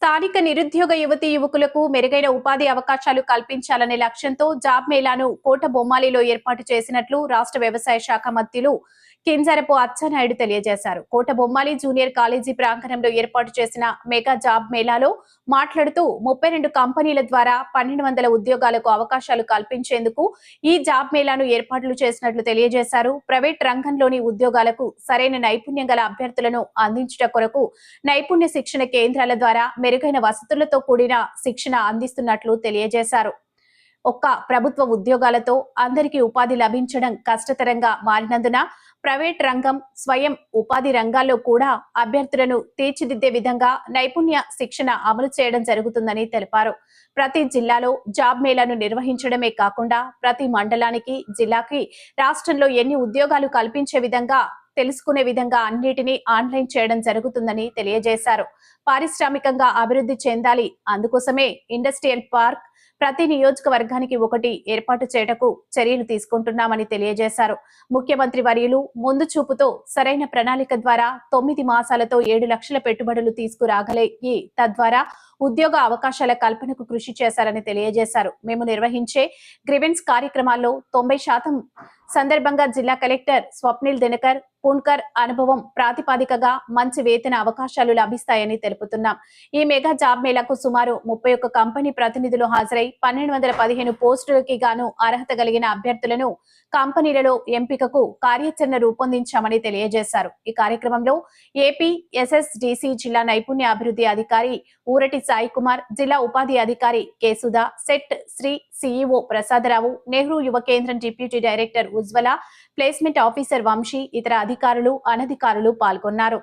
స్థానిక నిరుద్యోగ యువతీ యువకులకు మెరుగైన ఉపాధి అవకాశాలు కల్పించాలనే లక్ష్యంతో జాబ్ మేళాను కోటబొమ్మాలిలో ఏర్పాటు చేసినట్లు రాష్ట్ర వ్యవసాయ శాఖ మంత్రులు కింజరపు అచ్చెన్నాయుడు తెలియజేశారు. కోటబొమ్మాలి జూనియర్ కాలేజీ ప్రాంగణంలో ఏర్పాటు చేసిన మెగా జాబ్ మేళాలో మాట్లాడుతూ 32 కంపెనీల ద్వారా 1200 ఉద్యోగాలకు అవకాశాలు కల్పించేందుకు ఈ జాబ్ మేళాను ఏర్పాట్లు చేసినట్లు తెలియజేశారు. ప్రైవేట్ రంగంలోని ఉద్యోగాలకు సరైన నైపుణ్యం గల అభ్యర్థులను అందించుట కొరకు నైపుణ్య శిక్షణ కేంద్రాల ద్వారా మెరుగైన వసతులతో కూడిన శిక్షణ అందిస్తున్నట్లు తెలియజేశారు. ఒక్క ప్రభుత్వ ఉద్యోగాలతో అందరికీ ఉపాధి లభించడం కష్టతరంగా మారినందున ప్రైవేట్ రంగం స్వయం ఉపాధి రంగాల్లో కూడా అభ్యర్థులను తీర్చిదిద్దే విధంగా నైపుణ్య శిక్షణ అమలు చేయడం జరుగుతుందని తెలిపారు. ప్రతి జిల్లాలో జాబ్ మేళాను నిర్వహించడమే కాకుండా ప్రతి మండలానికి జిల్లాకి రాష్ట్రంలో ఎన్ని ఉద్యోగాలు కల్పించే విధంగా తెలుసుకునే విధంగా అన్నిటినీ ఆన్లైన్ చేయడం జరుగుతుందని తెలియజేశారు. పారిశ్రామికంగా అభివృద్ధి చెందాలి, అందుకోసమే ఇండస్ట్రియల్ పార్క్ ప్రతి నియోజకవర్గానికి ఒకటి ఏర్పాటు చేయటకు చర్యలు తీసుకుంటున్నామని తెలియజేశారు. ముఖ్యమంత్రి వర్యులు ముందు చూపుతో సరైన ప్రణాళిక ద్వారా 9 మాసాలతో 7 లక్షల పెట్టుబడులు తీసుకురాగలిగి తద్వారా ఉద్యోగ అవకాశాల కల్పనకు కృషి చేశారని తెలియజేశారు. మేము నిర్వహించే గ్రీవెన్స్ కార్యక్రమాల్లో 90% సందర్భంగా జిల్లా కలెక్టర్ స్వప్నిల్ దినకర్ పున్కర్ అనుభవం ప్రాతిపాదికగా మంచి వేతన అవకాశాలు లభిస్తాయని తెలుపుతున్నాం. ఈ మెగా జాబ్ మేళాకు సుమారు 31 కంపెనీ ప్రతినిధులు హాజరై 1215 పోస్టులకి గాను అర్హత కలిగిన అభ్యర్థులను కంపెనీలలో ఎంపికకు కార్యాచరణ రూపొందించామని తెలియజేశారు. ఈ కార్యక్రమంలో ఏపీ ఎస్ఎస్డిసి జిల్లా నైపుణ్య అభివృద్ధి అధికారి ఊరటి సాయి కుమార్, జిల్లా ఉపాధి అధికారి K Sudha, Setshri CEO Prasadarao, Nehru Yuva Kendram deputy director Ujwala, placement officer Vamsi, ఇతర అధికారులు అనధికారులు పాల్గొన్నారు.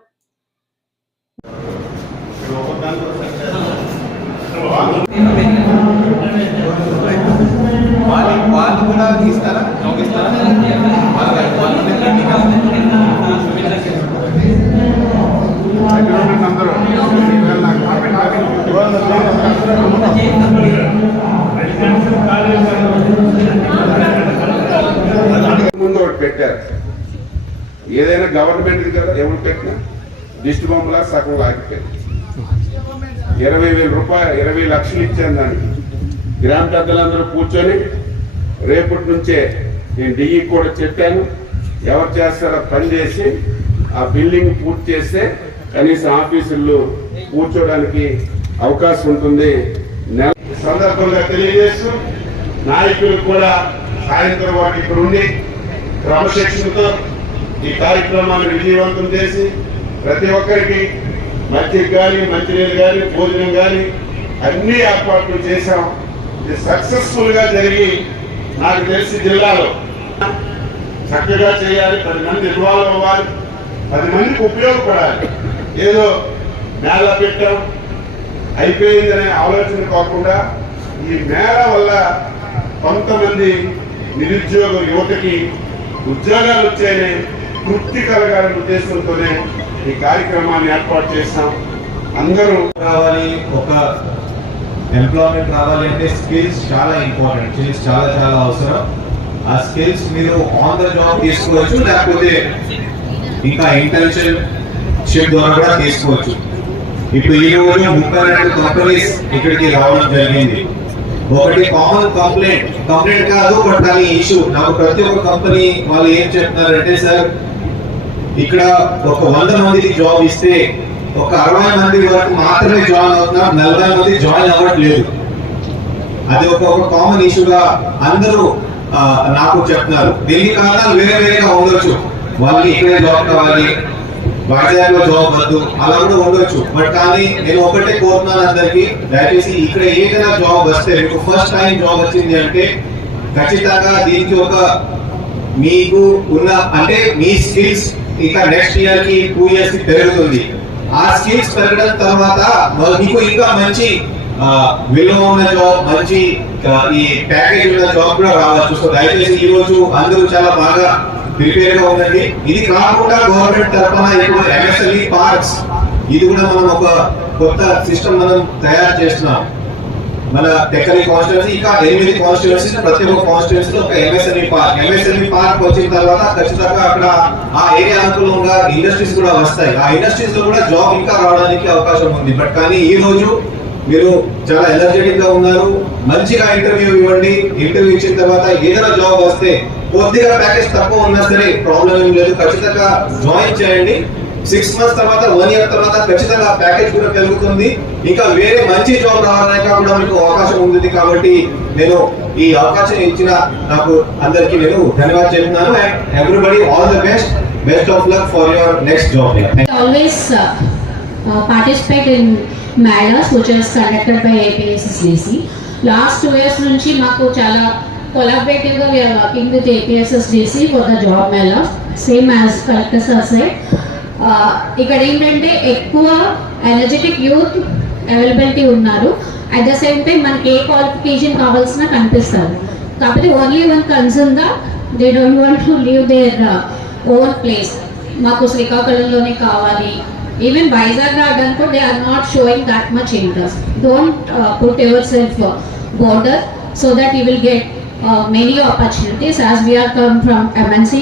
ముందు ఒకటి పెట్టారు, ఏదైనా గవర్నమెంట్ కదా ఎవరు పెట్టినా దిష్టి బొమ్మలా సగం లాగిపోయింది. 20,000 రూపాయలు 20 లక్షలు ఇచ్చాను దానికి. గ్రామ పెద్దలందరూ కూర్చొని రేపటి నుంచే నేను డిఈ కూడా చెప్పాను, ఎవరు చేస్తారో పని చేసి ఆ బిల్డింగ్ పూర్తి చేస్తే కనీసం ఆఫీసుల్లో కూర్చోడానికి అవకాశం ఉంటుంది. సందర్భంగా తెలియజేస్తూ నాయకులు కూడా సాయంత్రం వాటి ఇక్కడ ఉండి క్రమశిక్షణతో ఈ కార్యక్రమాన్ని విజయవంతం చేసి ప్రతి ఒక్కరికి మజ్జిగ కానీ మంచినీళ్ళు కానీ భోజనం కానీ అన్ని ఏర్పాట్లు చేశాం. ఇది సక్సెస్ఫుల్ గా జరిగి నాకు తెలిసి జిల్లాలో చక్కగా చేయాలి, 10 మంది ఇన్వాల్వ్ అవ్వాలి, 10 మందికి ఉపయోగపడాలి. ఏదో మేళా పెట్టాం అయిపోయిందనే ఆలోచన కాకుండా ఈ మేళా వల్ల కొంతమంది నిరుద్యోగ యువతకి ఉద్యోగాలు వచ్చాయనే తృప్తి కలగాలనే ఉద్దేశంతోనే ఈ కార్యక్రమాన్ని ఏర్పాటు చేస్తాం. అందరూ రావాలి, ఒక ఎంప్లాయ్మెంట్ రావాలి అంటే స్కిల్స్ చాలా ఇంపార్టెంట్, స్కిల్స్ చాలా చాలా అవసరం. ఆ స్కిల్స్ మీరు ఆన్ ద జాబ్ తీసుకోవచ్చు, లేకపోతే ఇంకా ఇంటర్న్షిప్ ద్వారా కూడా తీసుకోవచ్చు. ఇప్పుడు ఈ రోజు 32 కంపెనీస్ ఇక్కడికి రావడం జరిగింది. ఒకటి కామన్ కంప్లైంట్ కాదు, బట్ కానీ ఇష్యూ నాకు ప్రతి ఒక్క కంపెనీ వాళ్ళు ఏం చెప్తున్నారంటే, సార్ ఇక్కడ ఒక 100 మందికి జాబ్ ఇస్తే ఒక 60 మంది వరకు మాత్రమే జాయిన్ అవుతున్నారు, 40 మంది జాయిన్ అవ్వట్లేదు. అది ఒక కామన్ ఇష్యూగా అందరూ నాకు చెప్తున్నారు. దీనికి కారణాలు వేరేగా ఉండొచ్చు, వాళ్ళకి ఇక్కడే జాబ్ కావాలి, వైజాగ్ లో జాబ్ వద్దు, అలా కూడా ఉండొచ్చు. బట్ కానీ నేను ఒకటే కోరుతున్నాను అందరికి, దయచేసి ఇక్కడ ఏదైనా జాబ్ వస్తే, మీకు ఫస్ట్ టైం జాబ్ వచ్చింది అంటే ఖచ్చితంగా దీనికి ఒక మీకు ఉన్న అంటే మీ స్కిల్స్ ఇంకా నెక్స్ట్ ఇయర్ కి 2 ఇయర్స్ కి పెరుగుతుంది. ఆ స్కిల్స్ పెరగడం తర్వాత మీకు ఇంకా మంచి విలువ ఉన్న జాబ్, మంచి ఈ ప్యాకేజ్ ఉన్న జాబ్ కూడా రావచ్చు. సో దయచేసి ఈ రోజు అందరూ చాలా బాగా ప్రిపేర్ గా ఉందండి. ఇది కాకుండా గవర్నమెంట్ తరఫున ఇప్పుడు ఎంఎస్ఎల్ఈ పార్క్స్, ఇది కూడా మనం ఒక కొత్త సిస్టమ్ మనం తయారు చేస్తున్నాం. మన టెక్కలి కాన్స్టిట్యున్సీ ఇంకా 8 కాన్స్టిట్యున్సీస్, ప్రతి ఒక్క కాన్స్టిట్యున్సీలో ఒక ఎంఎస్ఎంఈ పార్క్ వచ్చిన తర్వాత ఖచ్చితంగా అక్కడ ఆ ఏరియా అనుకూలంగా ఇండస్ట్రీస్ కూడా వస్తాయి. ఆ ఇండస్ట్రీస్ లో కూడా జాబ్ ఇంకా రావడానికి అవకాశం ఉంది. బట్ కానీ ఈ రోజు మీరు చాలా ఎనర్జెటిక్ గా ఉన్నారు. మంచిగా ఇంటర్వ్యూ ఇవ్వండి. ఇంటర్వ్యూ ఇచ్చిన తర్వాత ఏదైనా జాబ్ వస్తే కొద్దిగా ప్యాకేజ్ తక్కువ ఉన్నా సరే ప్రాబ్లం ఏం లేదు, ఖచ్చితంగా జాయిన్ చేయండి. 6 మంత్స్ తర్వాత 1 ఇయర్ తర్వాత ఖచ్చితంగా ప్యాకేజ్ కూడా పెరుగుతుంది. ఇంకా వేరే మంచి జాబ్ రావడానికి కూడా మీకు అవకాశం ఉంది. కాబట్టి నేను ఈ అవకాశం ఇచ్చిన నాకు అందరికీ నేను ధన్యవాదాలు చెప్తున్నాను. And everybody all the best of luck for your next job. Always participate in melas which is conducted by APSSDC. Last 2 years నుంచి మాకు చాలా collaborative గా we are working with APSSDC for the job mela. Same as collector sir said. ఇక్కడ ఏంటంటే ఎక్కువ energetic youth availability ఉన్నారు. At the same time మనకి ఏ క్వాలిఫికేషన్ కావాల్సిన కనిపిస్తారు. కాకపోతే only one concern that they don't want to leave their own place. మాకు శ్రీకాకుళంలోనే కావాలి, ఈవెన్ వైజాగ్ రావడానికి they are not showing that much interest. Don't put yourself border so that you will get many opportunities. As we are come from MNC,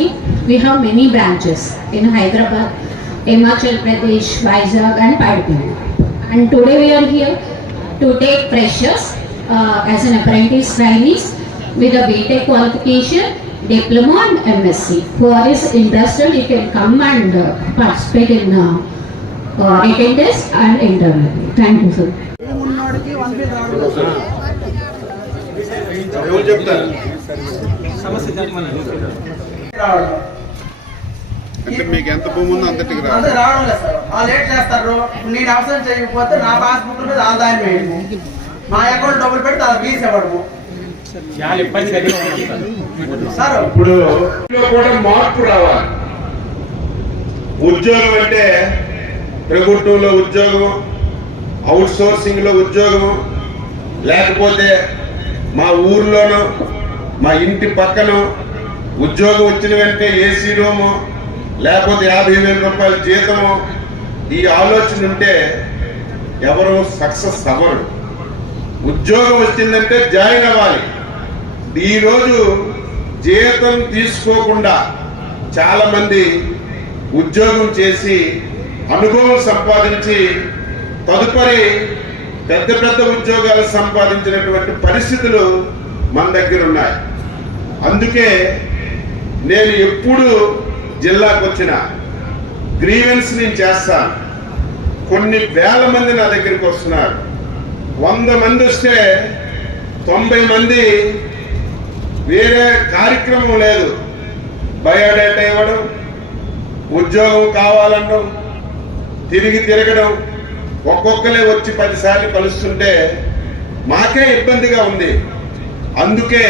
we have many branches in Hyderabad, Himachal Pradesh, Vizag and Padupalli. And today we are here to take freshers as an apprentice trainees with a BTech qualification, diploma and MSc. Who is interested, you can come and participate in written test and interview. Thank you, sir. ఎవరు చెప్తారు అంటే మీకు ఎంత భూమి ఉందో అంతటికి రావడం లేదు సార్. వాళ్ళు ఏం చేస్తారు, నేను అవసరం చేయకపోతే నా పాస్బుక్ మీద ఆదాయం వేయడము, మా అకౌంట్ డబ్బులు పెట్టి అలా ఫీజు ఇవ్వడము సార్. ఇప్పుడు కూడా మార్పు రావాలి. ఉద్యోగం అంటే ప్రభుత్వంలో ఉద్యోగం, అవుట్ సోర్సింగ్ లో ఉద్యోగం, లేకపోతే మా ఊర్లోనూ మా ఇంటి పక్కన ఉద్యోగం వచ్చిన వెంటనే ఏసీ రూము, లేకపోతే 50,000 రూపాయల జీతము, ఈ ఆలోచన ఉంటే ఎవరు సక్సెస్ అవ్వరు. ఉద్యోగం వచ్చిందంటే జాయిన్ అవ్వాలి. ఈరోజు జీతం తీసుకోకుండా చాలా మంది ఉద్యోగం చేసి అనుభవం సంపాదించి తదుపరి పెద్ద పెద్ద ఉద్యోగాలు సంపాదించినటువంటి పరిస్థితులు మన దగ్గర ఉన్నాయి. అందుకే నేను ఎప్పుడు జిల్లాకు వచ్చిన గ్రీవెన్స్ నేను చేస్తాను. కొన్ని వేల మంది నా దగ్గరికి వస్తున్నారు. 100 మంది వస్తే 90 మంది వేరే కార్యక్రమం లేదు, బయోడేటా ఇవ్వడం, ఉద్యోగం కావాలనడం, తిరగడం, ఒక్కొక్కరే వచ్చి 10 సార్లు కలుస్తుంటే మాకే ఇబ్బందిగా ఉంది. అందుకే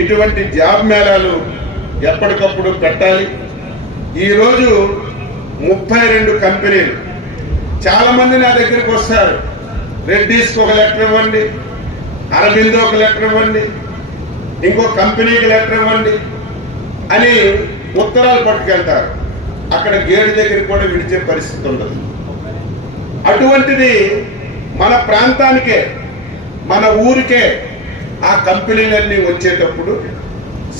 ఇటువంటి జాబ్ మేళాలు ఎప్పటికప్పుడు పెట్టాలి. ఈరోజు 32 కంపెనీలు, చాలా మంది నా దగ్గరికి వస్తారు. రెడ్డీస్కి ఒక లెటర్ ఇవ్వండి, అరబిందో ఒక లెటర్ ఇవ్వండి, ఇంకో కంపెనీకి లెటర్ ఇవ్వండి అని ఉత్తరాలు పట్టుకెళ్తారు. అక్కడ గేటు దగ్గర కూడా విడిచే పరిస్థితి ఉండదు. అటువంటిది మన ప్రాంతానికే, మన ఊరికే ఆ కంపెనీలన్నీ వచ్చేటప్పుడు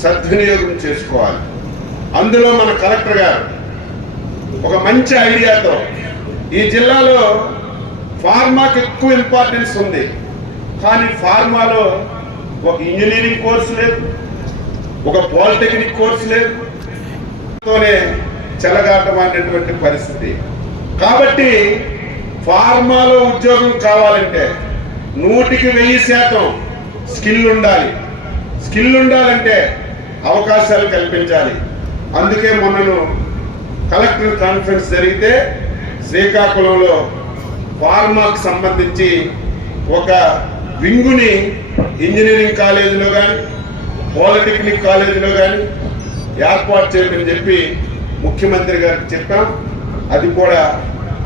సద్వినియోగం చేసుకోవాలి. అందులో మన కలెక్టర్ గారు ఒక మంచి ఐడియాతో, ఈ జిల్లాలో ఫార్మాకి ఎక్కువ ఇంపార్టెన్స్ ఉంది, కానీ ఫార్మాలో ఒక ఇంజనీరింగ్ కోర్సు లేదు, ఒక పాలిటెక్నిక్ కోర్సు లేదు, తోనే చెలగాటం అనేటువంటి పరిస్థితి. కాబట్టి ఫార్మాలో ఉద్యోగం కావాలంటే 100% స్కిల్ ఉండాలి. స్కిల్ ఉండాలంటే అవకాశాలు కల్పించాలి. అందుకే మొన్నను కలెక్టర్ కాన్ఫరెన్స్ జరిగితే శ్రీకాకుళంలో ఫార్మాకు సంబంధించి ఒక వింగుని ఇంజనీరింగ్ కాలేజీలో కానీ పాలిటెక్నిక్ కాలేజీలో కానీ ఏర్పాటు చేయమని చెప్పి ముఖ్యమంత్రి గారికి చెప్పాం. అది కూడా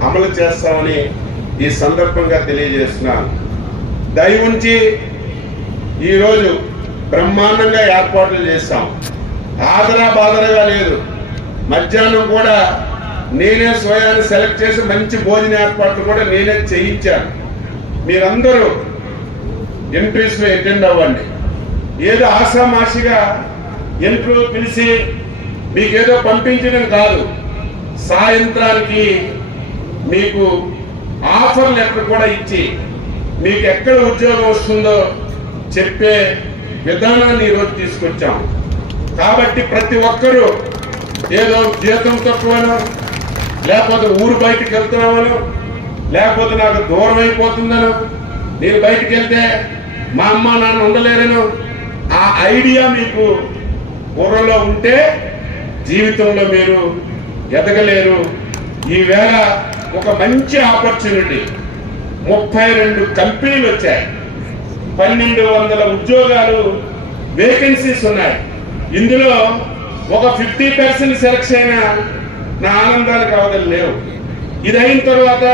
అమలు చేస్తామని ఈ సందర్భంగా తెలియజేస్తున్నాను. దయ ఉంచి ఈరోజు బ్రహ్మాండంగా ఏర్పాట్లు చేస్తాం. ఆదరా బాదరగా లేదు. మధ్యాహ్నం కూడా నేనే స్వయాన్ని సెలెక్ట్ చేసి మంచి భోజన ఏర్పాట్లు కూడా నేనే చేయించాను. మీరందరూ ఇంటర్వ్యూస్లో అటెండ్ అవ్వండి. ఏదో ఆషామాషిగా ఇంటర్వ్యూ పిలిచి మీకేదో పంపించడం కాదు, సాయంత్రానికి మీకు ఆఫర్ లెటర్ కూడా ఇచ్చి మీకు ఎక్కడ ఉద్యోగం వస్తుందో చెప్పే విధానాన్ని ఈరోజు తీసుకొచ్చాం. కాబట్టి ప్రతి ఒక్కరూ ఏదో జీతం తక్కువనో, లేకపోతే ఊరు బయటకు వెళ్తున్నామనో, లేకపోతే నాకు దూరం అయిపోతుందనో, నేను బయటకు వెళ్తే మా అమ్మ నాన్న ఉండలేరనో, ఆ ఐడియా మీకు బుర్రలో ఉంటే జీవితంలో మీరు ఎదగలేరు. ఈవేళ ఒక మంచి ఆపర్చునిటీ, 32 కంపెనీలు వచ్చాయి, 1200 ఉద్యోగాలు వేకెన్సీస్ ఉన్నాయి. ఇందులో ఒక 50% సెలెక్షన్ అయినా నా ఆనందానికి అవధులు లేవు. ఇది అయిన తర్వాత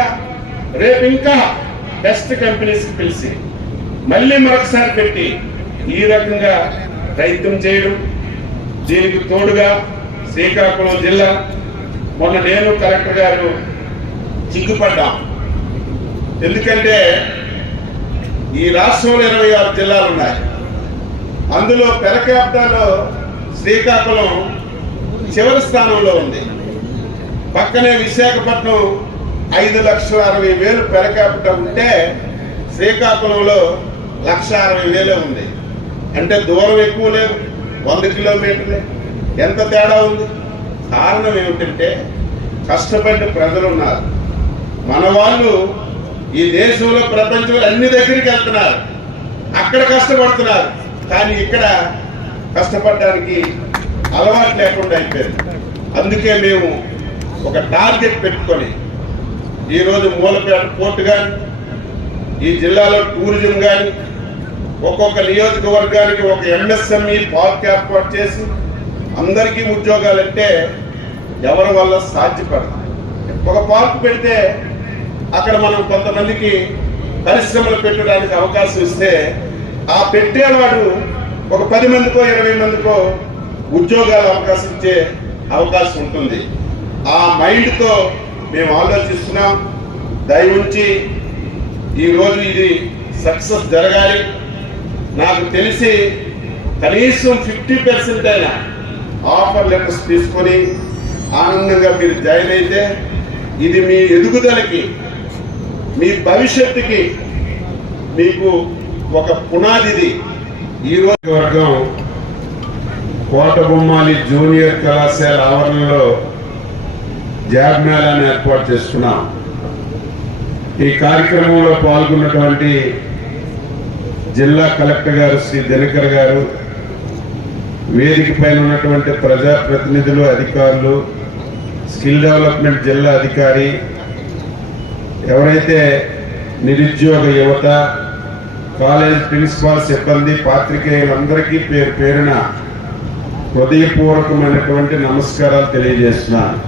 రేపు ఇంకా బెస్ట్ కంపెనీస్కి పిలిచి మళ్ళీ మరొకసారి పెట్టి ఈ రకంగా ప్రయత్నం చేయడం. దీనికి తోడుగా శ్రీకాకుళం జిల్లా, మొన్న నేను కలెక్టర్ గారు చిక్కుపడ్డాం. ఎందుకంటే ఈ రాష్ట్రంలో 26 జిల్లాలు ఉన్నాయి. అందులో పెర్ క్యాపిటాలో శ్రీకాకుళం చివరి స్థానంలో ఉంది. పక్కనే విశాఖపట్నం 5,60,000 పెర్ క్యాపిటల్ ఉంటే శ్రీకాకుళంలో 1,60,000 ఉంది. అంటే దూరం ఎక్కువ లేదు, 100 కిలోమీటర్లే. ఎంత తేడా ఉంది? కారణం ఏమిటంటే కష్టపడిన ప్రజలు ఉన్నారు. మన వాళ్ళు ఈ దేశంలో ప్రపంచంలో అన్ని దగ్గరికి వెళ్తున్నారు, అక్కడ కష్టపడుతున్నారు. కానీ ఇక్కడ కష్టపడడానికి అలవాటు లేకుండా అయిపోయింది. అందుకే మేము ఒక టార్గెట్ పెట్టుకొని ఈరోజు మూలపేట పోర్టు కానీ, ఈ జిల్లాలో టూరిజం కానీ, ఒక్కొక్క నియోజకవర్గానికి ఒక MSME పార్క్ ఏర్పాటు చేసి అందరికీ ఉద్యోగాలంటే ఎవరి వల్ల సాధ్యపడదు. ఒక పార్క్ పెడితే అక్కడ మనం కొంతమందికి పరిశ్రమలు పెట్టడానికి అవకాశం ఇస్తే ఆ పెట్టేవాడు ఒక 10 మందికో 20 మందికో ఉద్యోగాల అవకాశం ఇచ్చే అవకాశం ఉంటుంది. ఆ మైండ్తో మేము ఆలోచిస్తున్నాం. దయవుంచి ఈరోజు ఇది సక్సెస్ జరగాలి. నాకు తెలిసి కనీసం 50% అయినా ఆఫర్ లెటర్స్ తీసుకొని ఆనందంగా మీరు జాయిన్ అయితే ఇది మీ ఎదుగుదలకి, మీ భవిష్యత్తుకి మీకు ఒక పునాదిది. ఈరోజు వర్గం కోటబొమ్మాలి జూనియర్ కళాశాల ఆవరణలో జాబ్ మేళాను ఏర్పాటు చేసుకున్నాం. ఈ కార్యక్రమంలో పాల్గొన్నటువంటి జిల్లా కలెక్టర్ గారు శ్రీ దినకర్ గారు, వేదిక పైన ఉన్నటువంటి ప్రజాప్రతినిధులు, అధికారులు, స్కిల్ డెవలప్మెంట్ జిల్లా అధికారి, ఎవరైతే నిరుద్యోగ యువత, కాలేజ్ ప్రిన్సిపాల్ సిబ్బంది, పాత్రికేయులందరికీ పేరు పేరున హృదయపూర్వకమైనటువంటి నమస్కారాలు తెలియజేస్తున్నాను.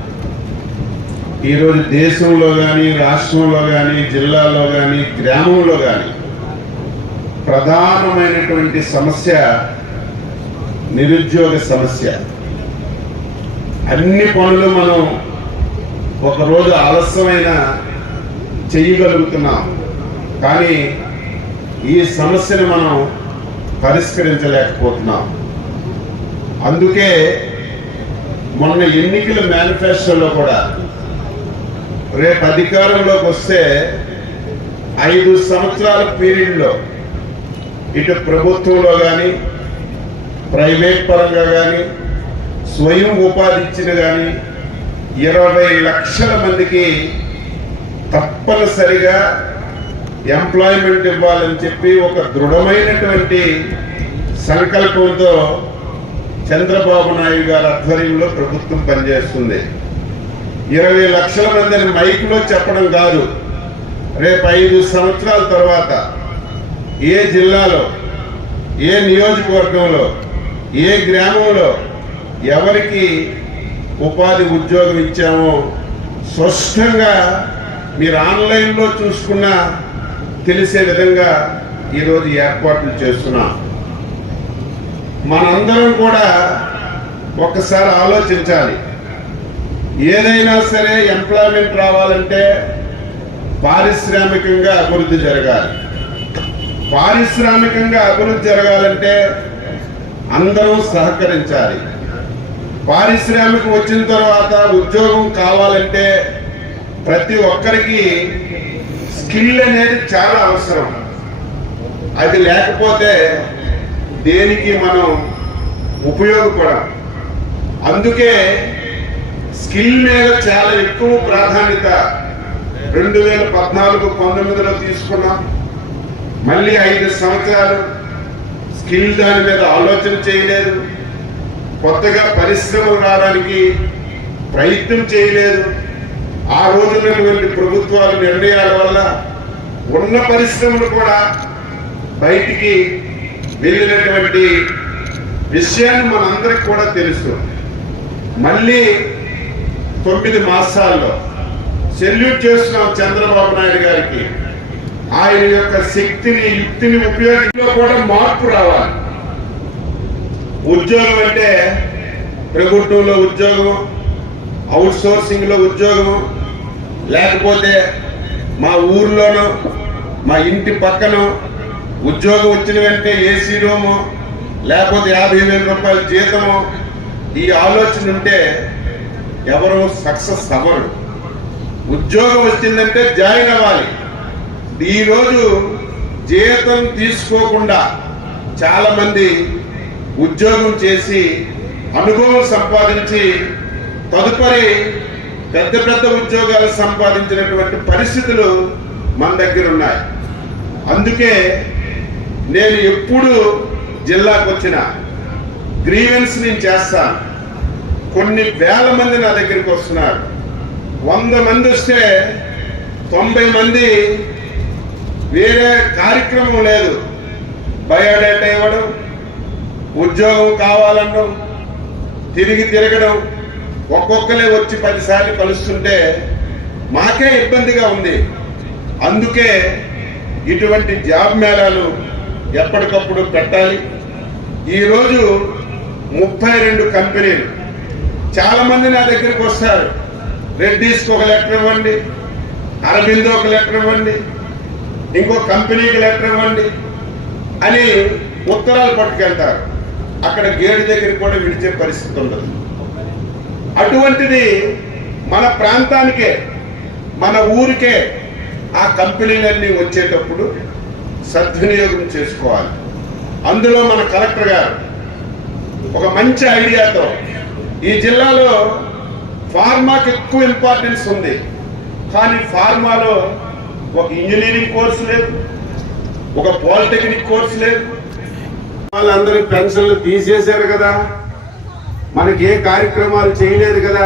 ఈరోజు దేశంలో కానీ, రాష్ట్రంలో కానీ, జిల్లాలో కానీ, గ్రామంలో కానీ ప్రధానమైనటువంటి సమస్య నిరుద్యోగ సమస్య. అన్ని పనులు మనం ఒకరోజు ఆలస్యమైన చేయగలుగుతున్నాం, కానీ ఈ సమస్యను మనం పరిష్కరించలేకపోతున్నాం. అందుకే మొన్న ఎన్నికల మేనిఫెస్టోలో కూడా రేపు అధికారంలోకి వస్తే 5 సంవత్సరాల పీరియడ్లో ఇటు ప్రభుత్వంలో కానీ, ప్రైవేట్ పరంగా కానీ, స్వయం ఉపాధి ఇచ్చిన కానీ 20 లక్షల మందికి తప్పనిసరిగా ఎంప్లాయ్మెంట్ ఇవ్వాలని చెప్పి ఒక దృఢమైనటువంటి సంకల్పంతో చంద్రబాబు నాయుడు గారి ఆధ్వర్యంలో ప్రభుత్వం పనిచేస్తుంది. 20 లక్షల మందిని మైక్లో చెప్పడం కాదు, రేపు 5 సంవత్సరాల తర్వాత ఏ జిల్లాలో, ఏ నియోజకవర్గంలో, ఏ గ్రామంలో ఎవరికి ఉపాధి ఉద్యోగం ఇచ్చామో స్పష్టంగా మీరు ఆన్లైన్లో చూసుకున్నా తెలిసే విధంగా ఈరోజు ఏర్పాట్లు చేస్తున్నాం. మనందరం కూడా ఒక్కసారి ఆలోచించాలి. ఏదైనా సరే ఎంప్లాయ్మెంట్ రావాలంటే పారిశ్రామికంగా అభివృద్ధి జరగాలి. పారిశ్రామికంగా అభివృద్ధి జరగాలంటే అందరూ సహకరించాలి. పారిశ్రామికం వచ్చిన తర్వాత ఉద్యోగం కావాలంటే ప్రతి ఒక్కరికి స్కిల్ అనేది చాలా అవసరం. అది లేకపోతే దేనికి మనం ఉపయోగపడం. అందుకే స్కిల్ మీద చాలా ఎక్కువ ప్రాధాన్యత 2014-19లో తీసుకున్నాం. మళ్ళీ 5 సంవత్సరాలు స్కిల్ దాని మీద ఆలోచన చేయలేదు. కొత్తగా పరిశ్రమలు రావడానికి ప్రయత్నం చేయలేదు. ఆ రోజున్నటువంటి ప్రభుత్వాల నిర్ణయాల వల్ల ఉన్న పరిశ్రమలు కూడా బయటికి వెళ్ళినటువంటి విషయాన్ని మనందరికి కూడా తెలుసు. మళ్ళీ 9 మాసాల్లో సెల్యూట్ చేస్తున్నాం చంద్రబాబు నాయుడు గారికి. ఆయన యొక్క శక్తిని, యుక్తిని ఉపయోగించలో కూడా మార్పు రావాలి. ఉద్యోగం అంటే ప్రభుత్వంలో ఉద్యోగం, అవుట్ సోర్సింగ్ లో ఉద్యోగం, లేకపోతే మా ఊర్లోనో మా ఇంటి పక్కనో ఉద్యోగం వచ్చిన వెంటనే ఏసీ రూము, లేకపోతే 50,000 రూపాయల జీతము, ఈ ఆలోచన ఉంటే ఎవరు సక్సెస్ అవ్వరు. ఉద్యోగం వచ్చిందంటే జాయిన్ అవ్వాలి. ఈరోజు జీతం తీసుకోకుండా చాలా మంది ఉద్యోగం చేసి అనుభవం సంపాదించి తదుపరి పెద్ద పెద్ద ఉద్యోగాలు సంపాదించినటువంటి పరిస్థితులు మన దగ్గర ఉన్నాయి. అందుకే నేను ఎప్పుడు జిల్లాకు వచ్చిన గ్రీవెన్స్ నేను చేస్తాను. కొన్ని వేల మంది నా దగ్గరికి వస్తున్నారు. 100 మంది వస్తే 90 మంది వేరే కార్యక్రమం లేదు, బయోడేటా ఇవ్వడం, ఉద్యోగం కావాలనడం, తిరగడం, ఒక్కొక్కరే వచ్చి 10 సార్లు కలుస్తుంటే మాకే ఇబ్బందిగా ఉంది. అందుకే ఇటువంటి జాబ్ మేళాలు ఎప్పటికప్పుడు పెట్టాలి. ఈరోజు 32 కంపెనీలు, చాలా మంది నా దగ్గరికి వస్తారు. రెడ్డీస్కి ఒక లెటర్ ఇవ్వండి, అరబిందో ఒక లెటర్ ఇవ్వండి, ఇంకో కంపెనీకి లెటర్ ఇవ్వండి అని ఉత్తరాలు పట్టుకెళ్తారు. అక్కడ గేటు దగ్గరికి కూడా విడిచే పరిస్థితి ఉండదు. అటువంటిది మన ప్రాంతానికే, మన ఊరికే ఆ కంపెనీలన్నీ వచ్చేటప్పుడు సద్వినియోగం చేసుకోవాలి. అందులో మన కలెక్టర్ గారు ఒక మంచి ఐడియాతో, ఈ జిల్లాలో ఫార్మాకి ఎక్కువ ఇంపార్టెన్స్ ఉంది, కానీ ఫార్మాలో ఒక ఇంజనీరింగ్ కోర్సు లేదు, ఒక పాలిటెక్నిక్ కోర్సు లేదు. వాళ్ళందరూ పెన్షన్లు తీసేశారు కదా, మనకి ఏ కార్యక్రమాలు చేయలేదు కదా,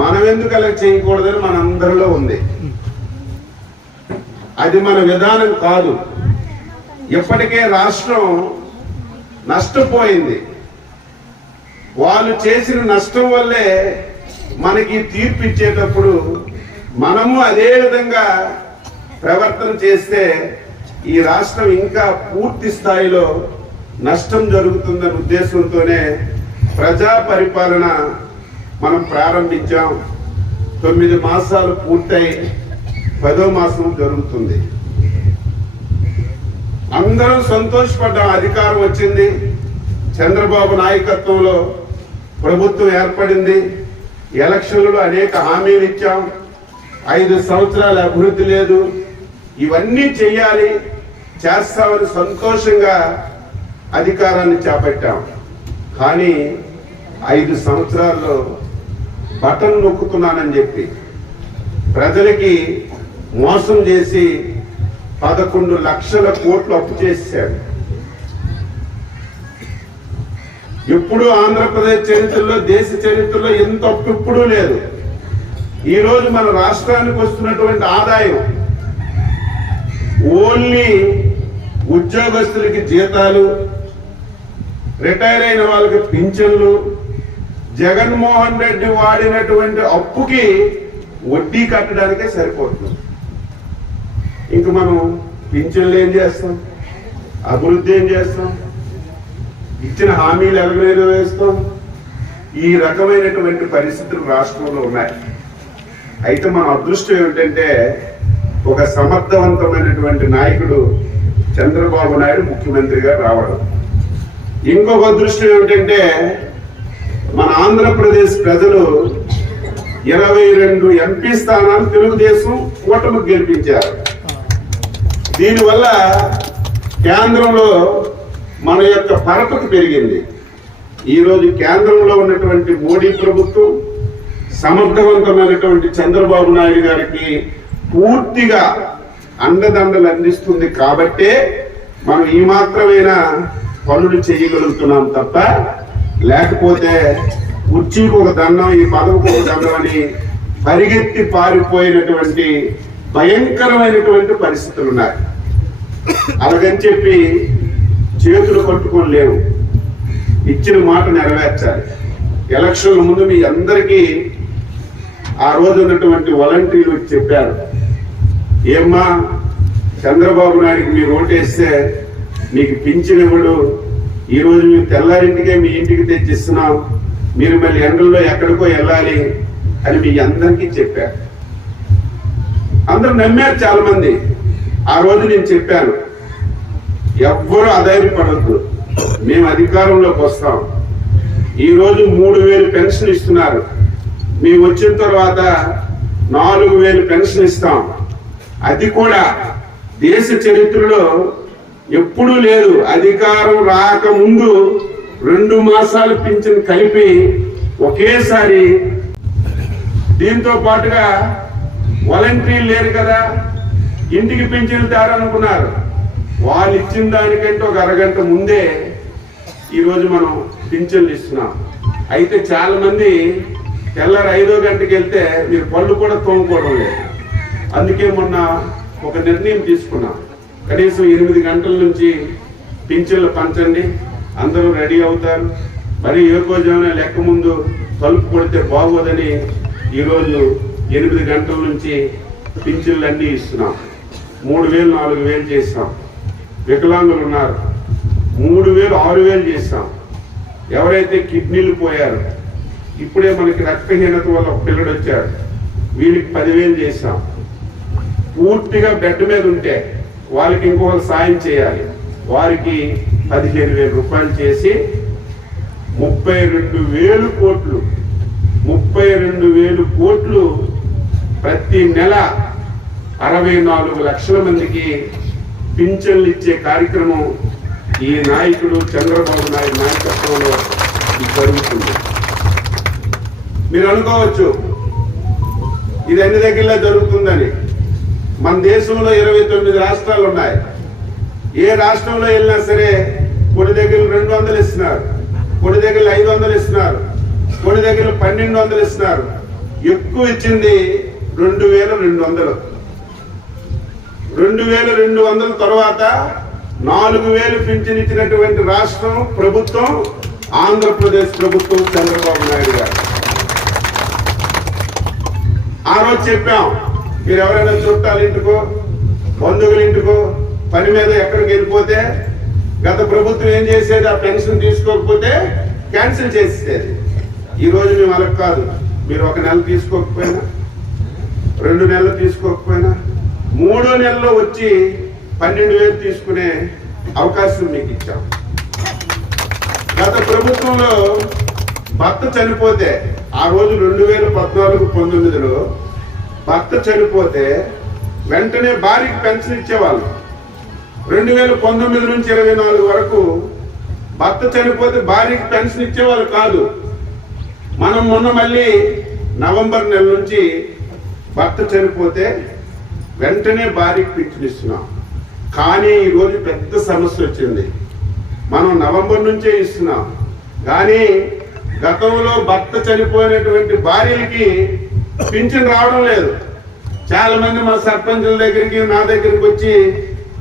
మనం ఎందుకు అలా చేయకూడదని మనందరిలో ఉంది. అది మన విధానం కాదు. ఇప్పటికే రాష్ట్రం నష్టపోయింది. వాళ్ళు చేసిన నష్టం వల్లే మనకి తీర్పు ఇచ్చేటప్పుడు మనము అదే విధంగా ప్రవర్తన చేస్తే ఈ రాష్ట్రం ఇంకా పూర్తి స్థాయిలో నష్టం జరుగుతుందనే ఉద్దేశంతోనే ప్రజా పరిపాలన మనం ప్రారంభించాం. 9 మాసాలు పూర్తయి 10వ మాసం జరుగుతుంది. అందరం సంతోషపడ్డాం. అధికారం వచ్చింది, చంద్రబాబు నాయకత్వంలో ప్రభుత్వం ఏర్పడింది, ఎలక్షన్లలో అనేక హామీలు ఇచ్చాం. 5 సంవత్సరాల అభివృద్ధి లేదు, ఇవన్నీ చెయ్యాలి, చేస్తామని సంతోషంగా అధికారాన్ని చేపట్టాం. కానీ 5 సంవత్సరాల్లో బటన్ నొక్కుతున్నానని చెప్పి ప్రజలకి మోసం చేసి 11 లక్షల కోట్లు అప్పు చేశాడు. ఎప్పుడు ఆంధ్రప్రదేశ్ చరిత్రలో, దేశ చరిత్రలో ఎంత అప్పు ఎప్పుడూ లేదు. ఈ రోజు మన రాష్ట్రానికి వస్తున్నటువంటి ఆదాయం ఓన్లీ ఉద్యోగస్తులకి జీతాలు, రిటైర్ అయిన వాళ్ళకి పింఛన్లు, జగన్మోహన్ రెడ్డి వాడినటువంటి అప్పుకి వడ్డీ కట్టడానికే సరిపోతుంది. ఇంక మనం పింఛన్లు ఏం చేస్తాం, అభివృద్ధి ఏం చేస్తాం, ఇచ్చిన హామీలు ఎలా నెరవేరుస్తాం? ఈ రకమైనటువంటి పరిస్థితులు రాష్ట్రంలో ఉన్నాయి. అయితే మన అదృష్టం ఏమిటంటే ఒక సమర్థవంతమైనటువంటి నాయకుడు చంద్రబాబు నాయుడు ముఖ్యమంత్రిగా రావడం. ఇంకొక అదృష్టం ఏమిటంటే మన ఆంధ్రప్రదేశ్ ప్రజలు 22 ఎంపీ స్థానాలు తెలుగుదేశం కూటమికి గెలిపించారు. దీనివల్ల కేంద్రంలో మన యొక్క పరపతి పెరిగింది. ఈరోజు కేంద్రంలో ఉన్నటువంటి మోడీ ప్రభుత్వం సమర్థవంతమైనటువంటి చంద్రబాబు నాయుడు గారికి పూర్తిగా అండదండలు అందిస్తుంది. కాబట్టే మనం ఈ మాత్రమైనా పనులు చేయగలుగుతున్నాం తప్ప, లేకపోతే కుర్చీకి ఒక దండం, ఈ పదవికి ఒక దండం అని పరిగెత్తి పారిపోయినటువంటి భయంకరమైనటువంటి పరిస్థితులు ఉన్నాయి. అలాగని చెప్పి చేతులు పట్టుకొని లేవు, ఇచ్చిన మాట నెరవేర్చాలి. ఎలక్షన్ల ముందు మీ అందరికీ ఆ రోజు ఉన్నటువంటి వాలంటీర్లు చెప్పారు, ఏమ్మా చంద్రబాబు నాయుడికి మీరు ఓటేస్తే మీకు పింఛన్ ఇవ్వడు, ఈరోజు మేము తెల్లారింటికే మీ ఇంటికి తెచ్చిస్తున్నాం, మీరు మళ్ళీ ఎండల్లో ఎక్కడికో వెళ్ళాలి అని మీ అందరికీ చెప్పారు. అందరూ నమ్మారు చాలా మంది. ఆ రోజు నేను చెప్పాను, ఎవ్వరూ అధైర్యపడద్దు, మేము అధికారంలోకి వస్తాం. ఈరోజు 3000 పెన్షన్ ఇస్తున్నారు, మేము వచ్చిన తర్వాత 4000 పెన్షన్ ఇస్తాం. అది కూడా దేశ చరిత్రలో ఎప్పుడూ లేదు. అధికారం రాకముందు 2 మాసాలు పింఛన్ కలిపి ఒకేసారి. దీంతో పాటుగా వాలంటీర్లు లేరు కదా, ఇంటికి పింఛన్లు తేరనుకున్నారు, వాళ్ళు ఇచ్చిన దానికంటే ఒక అరగంట ముందే ఈరోజు మనం పింఛన్లు ఇస్తున్నాం. అయితే చాలా మంది తెల్లారి 5వ గంటకి వెళ్తే మీరు పళ్ళు కూడా తోముకోవడం లేదు. అందుకే మొన్న ఒక నిర్ణయం తీసుకున్నాం, కనీసం 8 గంటల నుంచి పింఛన్లు పంచండి, అందరూ రెడీ అవుతారు. మరి ఏకోజామున లెక్క ముందు తలుపు కొడితే బాగోదని ఈరోజు 8 గంటల నుంచి పింఛన్లు అన్నీ ఇస్తున్నాం. 3000 4000 చేస్తాం. వికలాంగులు ఉన్నారు, 3000 6000 చేస్తాం. ఎవరైతే కిడ్నీలు పోయారు, ఇప్పుడే మనకి రక్తహీనత వల్ల ఒక పిల్లడు వచ్చాడు, వీళ్ళకి 10,000 చేస్తాం. పూర్తిగా బెడ్ మీద ఉంటే వాళ్ళకి ఇంకొకరు సాయం చేయాలి, వారికి 15,000 రూపాయలు చేసి 32,000 కోట్లు 32,000 కోట్లు ప్రతి నెల 64 లక్షల మందికి పింఛన్లు ఇచ్చే కార్యక్రమం ఈ నాయకుడు చంద్రబాబు నాయుడు నాయకత్వంలో జరుగుతుంది. మీరు అనుకోవచ్చు ఇది అన్ని దగ్గరలో జరుగుతుందని. మన దేశంలో 29 రాష్ట్రాలు ఉన్నాయి. ఏ రాష్ట్రంలో వెళ్ళినా సరే కొన్ని దగ్గరలు 200 ఇస్తున్నారు, కొన్ని దగ్గరలు 500 ఇస్తున్నారు, కొన్ని దగ్గరలు 1200 ఇస్తున్నారు. ఎక్కువ ఇచ్చింది 2200. 2200 తర్వాత 4000 పింఛన్ ఇచ్చినటువంటి రాష్ట్రం ప్రభుత్వం ఆంధ్రప్రదేశ్ ప్రభుత్వం చంద్రబాబు నాయుడు గారు. ఆ రోజు చెప్పాం, మీరు ఎవరైనా చుట్టాల ఇంటికో బంధువుల ఇంటికో పని మీద ఎక్కడికి వెళ్ళిపోతే గత ప్రభుత్వం ఏం చేసేది, ఆ పెన్షన్ తీసుకోకపోతే క్యాన్సిల్ చేసేది. ఈ రోజు మేము అలా కాదు, మీరు 1 నెల తీసుకోకపోయినా 2 నెలలు తీసుకోకపోయినా 3వ నెలలో వచ్చి 12,000 తీసుకునే అవకాశం మీకు ఇచ్చాం. గత ప్రభుత్వంలో భర్త చనిపోతే, ఆ రోజు 2014-19లో భర్త చనిపోతే వెంటనే భార్యకి పెన్షన్ ఇచ్చేవాళ్ళు. 2019 నుంచి 24 వరకు భర్త చనిపోతే భార్యకి పెన్షన్ ఇచ్చేవాళ్ళు కాదు. మనం మొన్న మళ్ళీ నవంబర్ నెల నుంచి భర్త చనిపోతే వెంటనే భార్యకి పింఛన్ ఇస్తున్నాం. కానీ ఈరోజు పెద్ద సమస్య వచ్చింది, మనం నవంబర్ నుంచే ఇస్తున్నాం, కానీ గతంలో భర్త చనిపోయినటువంటి భార్యలకి పింఛన్ రావడం లేదు. చాలా మంది మా సర్పంచుల దగ్గరికి నా దగ్గరికి వచ్చి,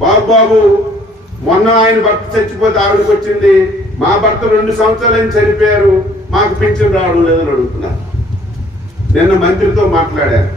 బాబు మొన్న ఆయన భర్త చచ్చిపోతే ఆవిడకి వచ్చింది, మా భర్త 2 సంవత్సరాలు చనిపోయారు, మాకు పింఛన్ రావడం లేదని అడుగుతున్నారు. నిన్న మంత్రితో మాట్లాడారు.